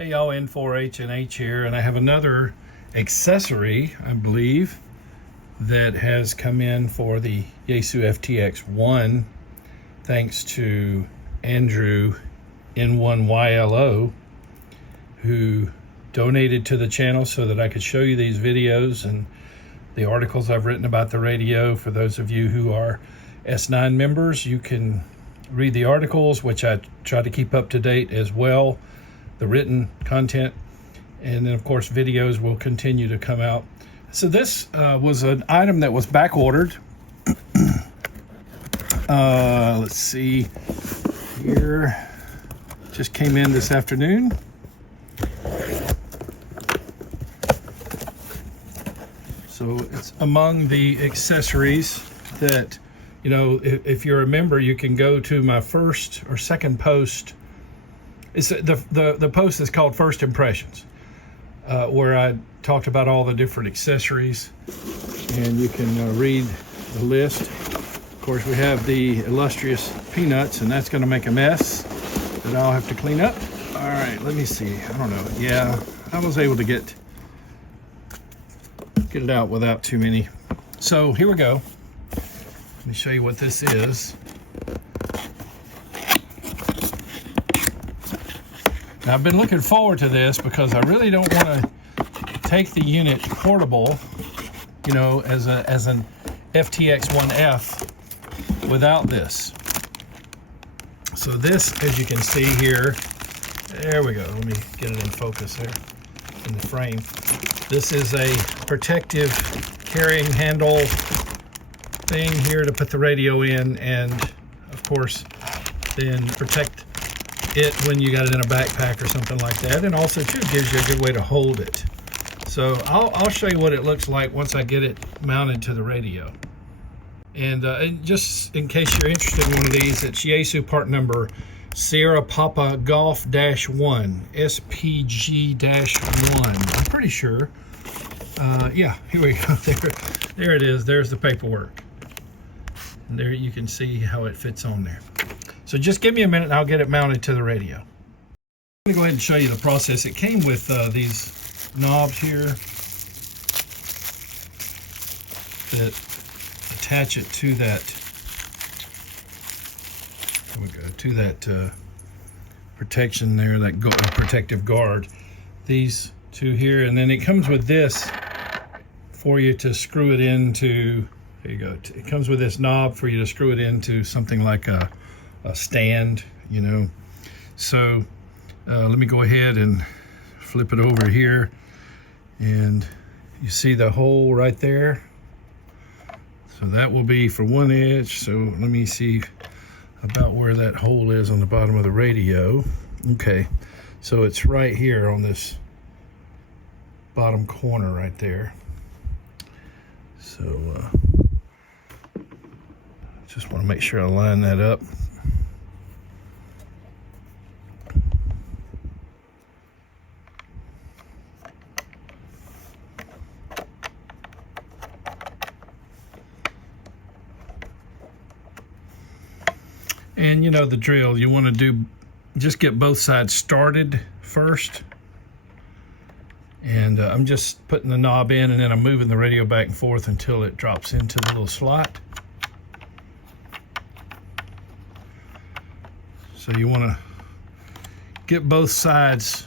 Hey y'all, N4H here, and I have another accessory, I believe, that has come in for the Yaesu FTX-1, thanks to Andrew N1YLO, who donated to the channel so that I could show you these videos and the articles I've written about the radio. For those of you who are S9 members, you can read the articles, which I try to keep up to date as well, the written content, and then of course videos will continue to come out. So this was an item that was back ordered. Let's see here, just came in this afternoon. So it's among the accessories that, you know, if you're a member, you can go to my first or second post. It's the post is called First Impressions, where I talked about all the different accessories, and you can read the list. Of course, we have the illustrious peanuts, and that's going to make a mess that I'll have to clean up. All right, let me see. I don't know. Yeah, I was able to get it out without too many. So here we go. Let me show you what this is. Now, I've been looking forward to this because I really don't want to take the unit portable, you know, as an FTX-1F without this. So this, as you can see here, there we go. Let me get it in focus there in the frame. This is a protective carrying handle thing here to put the radio in, and of course then protect it when you got it in a backpack or something like that, and also too gives you a good way to hold it. So I'll show you what it looks like once I get it mounted to the radio. And just in case you're interested in one of these, it's Yaesu part number Sierra Papa Golf-1 SPG-1. I'm pretty sure. Yeah, here we go. There it is. There's the paperwork. And there you can see how it fits on there. So just give me a minute and I'll get it mounted to the radio. I'm going to go ahead and show you the process. It came with these knobs here that attach it to that, there we go, to that protection there, that protective guard. These two here, and then it comes with this for you to screw it into. There you go. It comes with this knob for you to screw it into something like a stand, you know. So let me go ahead and flip it over here, and you see the hole right there. So that will be for 1 inch. So let me see about where that hole is on the bottom of the radio. Okay, so it's right here on this bottom corner right there. So just want to make sure I line that up. And you know the drill, you want to just get both sides started first. And I'm just putting the knob in, and then I'm moving the radio back and forth until it drops into the little slot. So you want to get both sides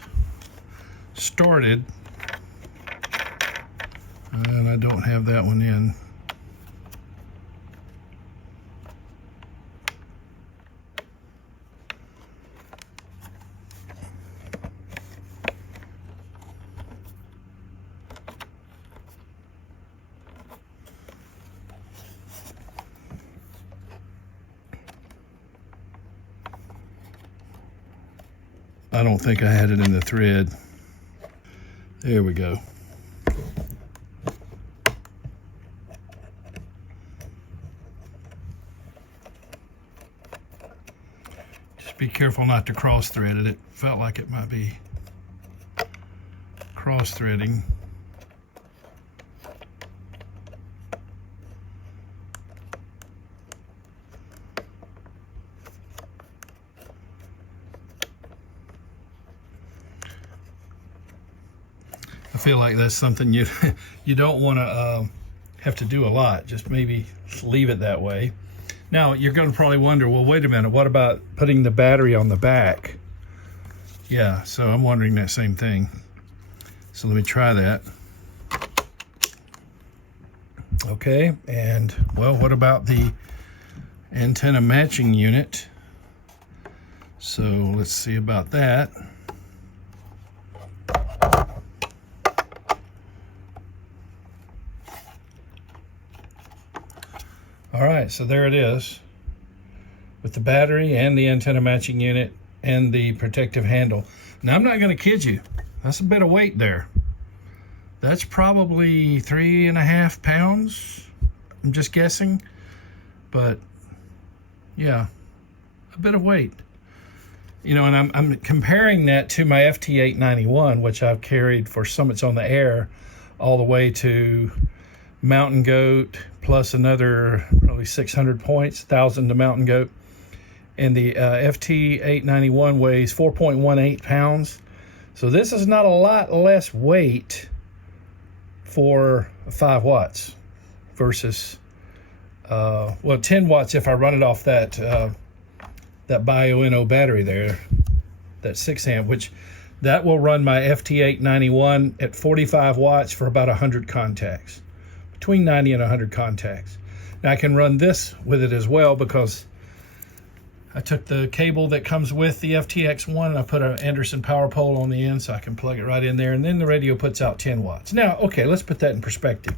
started. And I don't have that one in. I don't think I had it in the thread. There we go. Just be careful not to cross thread it. It felt like it might be cross threading. feel like that's something you you don't want to have to do a lot. Just maybe leave it that way. Now you're going to probably wonder, well, wait a minute, what about putting the battery on the back? Yeah, so I'm wondering that same thing. So let me try that. Okay, and well, what about the antenna matching unit? So let's see about that. All right, so there it is with the battery and the antenna matching unit and the protective handle. Now, I'm not going to kid you. That's a bit of weight there. That's probably 3.5 pounds. I'm just guessing. But, yeah, a bit of weight. You know, and I'm comparing that to my FT891, which I've carried for Summits on the Air all the way to Mountain Goat, plus another probably 600 points, 1,000 to Mountain Goat. And the FT891 weighs 4.18 pounds. So this is not a lot less weight for 5 watts versus, well, 10 watts if I run it off that BioNO battery there, that 6 amp, which that will run my FT891 at 45 watts for about 100 contacts, between 90 and 100 contacts. Now I can run this with it as well because I took the cable that comes with the FTX-1 and I put an Anderson power pole on the end so I can plug it right in there, and then the radio puts out 10 watts. Now, okay, let's put that in perspective.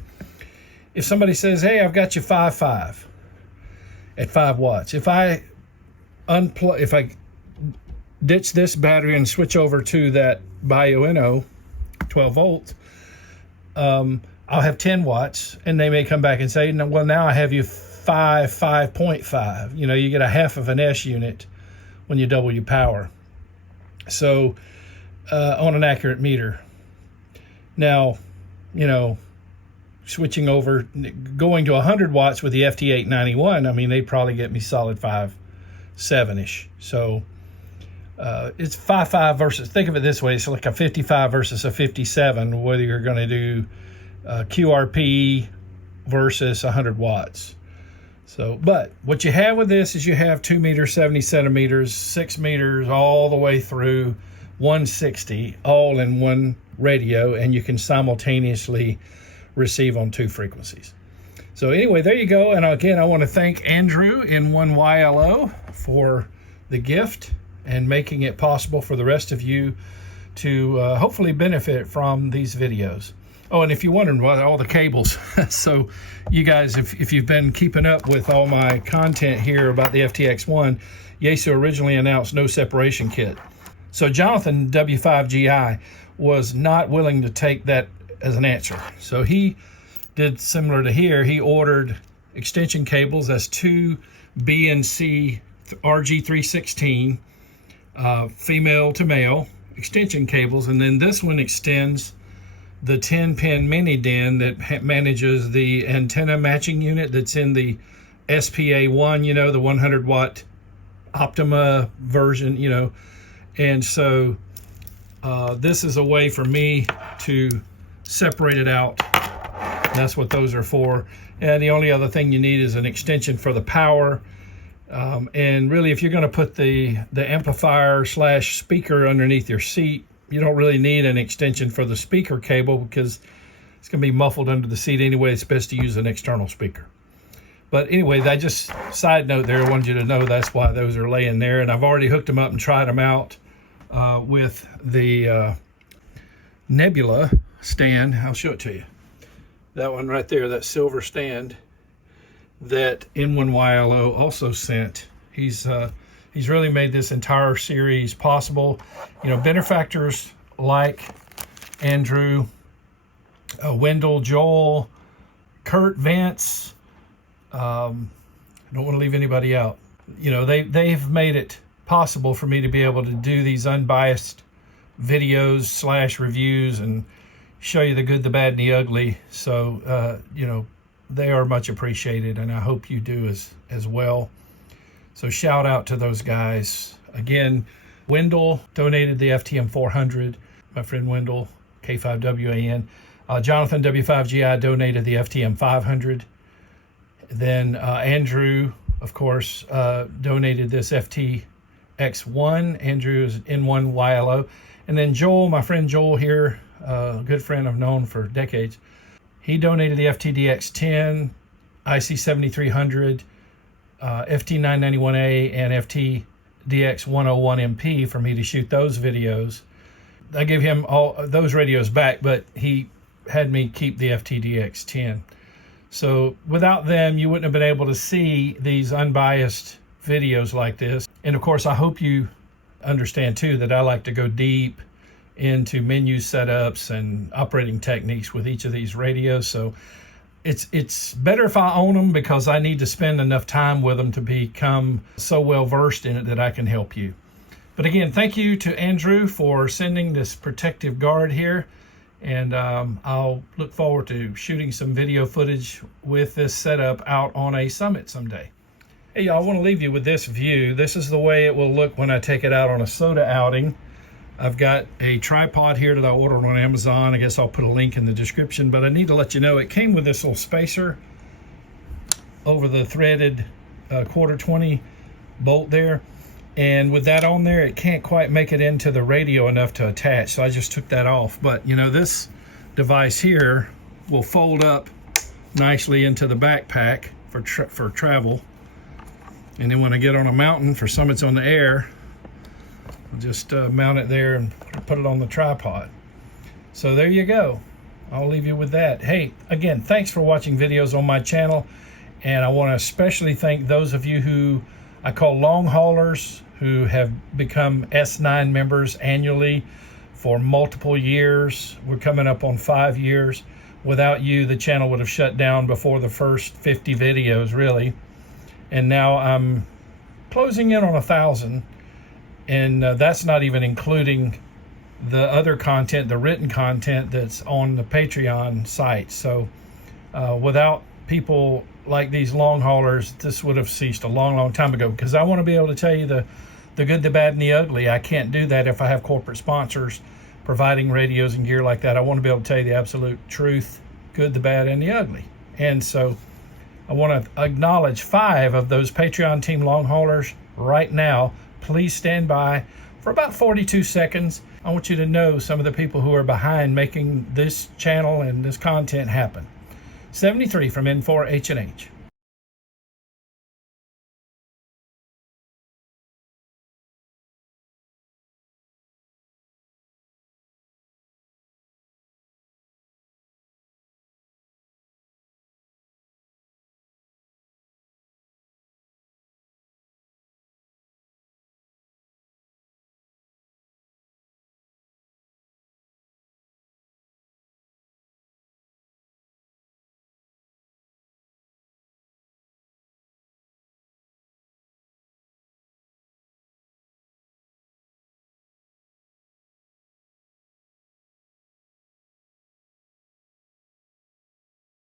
If somebody says, hey, I've got you 5.5 at 5 watts. If I ditch this battery and switch over to that BioNO 12 volts, I'll have 10 watts, and they may come back and say, well, now I have you 5.5. You know, you get a half of an S unit when you double your power. So on an accurate meter. Now, you know, switching over, going to 100 watts with the FT891, I mean, they'd probably get me solid 5.7-ish. So it's 5.5 versus, think of it this way, it's like a 55 versus a 57, whether you're going to do QRP versus 100 watts. So, but what you have with this is you have 2 meters, 70 centimeters, 6 meters, all the way through 160, all in one radio, and you can simultaneously receive on 2 frequencies. So anyway, there you go. And again, I want to thank Andrew in 1YLO for the gift and making it possible for the rest of you to hopefully benefit from these videos. Oh, and if you're wondering what all the cables, so you guys, if you've been keeping up with all my content here about the FTX-1, Yaesu originally announced no separation kit. So Jonathan, W5GI, was not willing to take that as an answer. So he did similar to here. He ordered extension cables. That's 2 BNC RG316, female to male extension cables. And then this one extends the 10-pin mini DIN that manages the antenna matching unit that's in the SPA1, you know, the 100-watt Optima version, you know. And so this is a way for me to separate it out. That's what those are for. And the only other thing you need is an extension for the power. And really, if you're going to put the amplifier / speaker underneath your seat, you don't really need an extension for the speaker cable because it's going to be muffled under the seat anyway. It's best to use an external speaker. But anyway, that just side note there, I wanted you to know that's why those are laying there. And I've already hooked them up and tried them out with the Nebula stand. I'll show it to you. That one right there, that silver stand that N1YLO also sent. He's really made this entire series possible. You know, benefactors like Andrew, Wendell, Joel, Kurt, Vance. I don't want to leave anybody out. You know, they've made it possible for me to be able to do these unbiased videos / reviews and show you the good, the bad, and the ugly. So, you know, they are much appreciated, and I hope you do as well. So shout out to those guys. Again, Wendell donated the FTM 400. My friend Wendell K5WAN. Jonathan W5GI donated the FTM 500. Then Andrew, of course, donated this FTX-1. Andrew is N1 YLO. And then Joel, my friend Joel here, a good friend I've known for decades, he donated the FTDX10, IC7300, FT991A, and FTDX101MP for me to shoot those videos. I gave him all those radios back, but he had me keep the FTDX10. So without them, you wouldn't have been able to see these unbiased videos like this. And of course, I hope you understand too that I like to go deep into menu setups and operating techniques with each of these radios. So it's better if I own them, because I need to spend enough time with them to become so well versed in it that I can help you. But again, thank you to Andrew for sending this protective guard here. And I'll look forward to shooting some video footage with this setup out on a summit someday. Hey y'all, I want to leave you with this view. This is the way it will look when I take it out on a soda outing. I've got a tripod here that I ordered on Amazon. I guess I'll put a link in the description, but I need to let you know it came with this little spacer over the threaded quarter 20 bolt there. And with that on there, it can't quite make it into the radio enough to attach, so I just took that off. But you know, this device here will fold up nicely into the backpack for travel. And then when I get on a mountain for summits on the air, I'll just mount it there and put it on the tripod. So there you go. I'll leave you with that. Hey, again, thanks for watching videos on my channel. And I want to especially thank those of you who I call long haulers, who have become S9 members annually for multiple years. We're coming up on 5 years. Without you, the channel would have shut down before the first 50 videos, really. And now I'm closing in on 1,000. And that's not even including the other content, the written content that's on the Patreon site. So without people like these long haulers, this would have ceased a long, long time ago, because I want to be able to tell you the good, the bad, and the ugly. I can't do that if I have corporate sponsors providing radios and gear like that. I want to be able to tell you the absolute truth, good, the bad, and the ugly. And so I want to acknowledge 5 of those Patreon team long haulers right now. Please stand by for about 42 seconds. I want you to know some of the people who are behind making this channel and this content happen. 73 from N4H&H.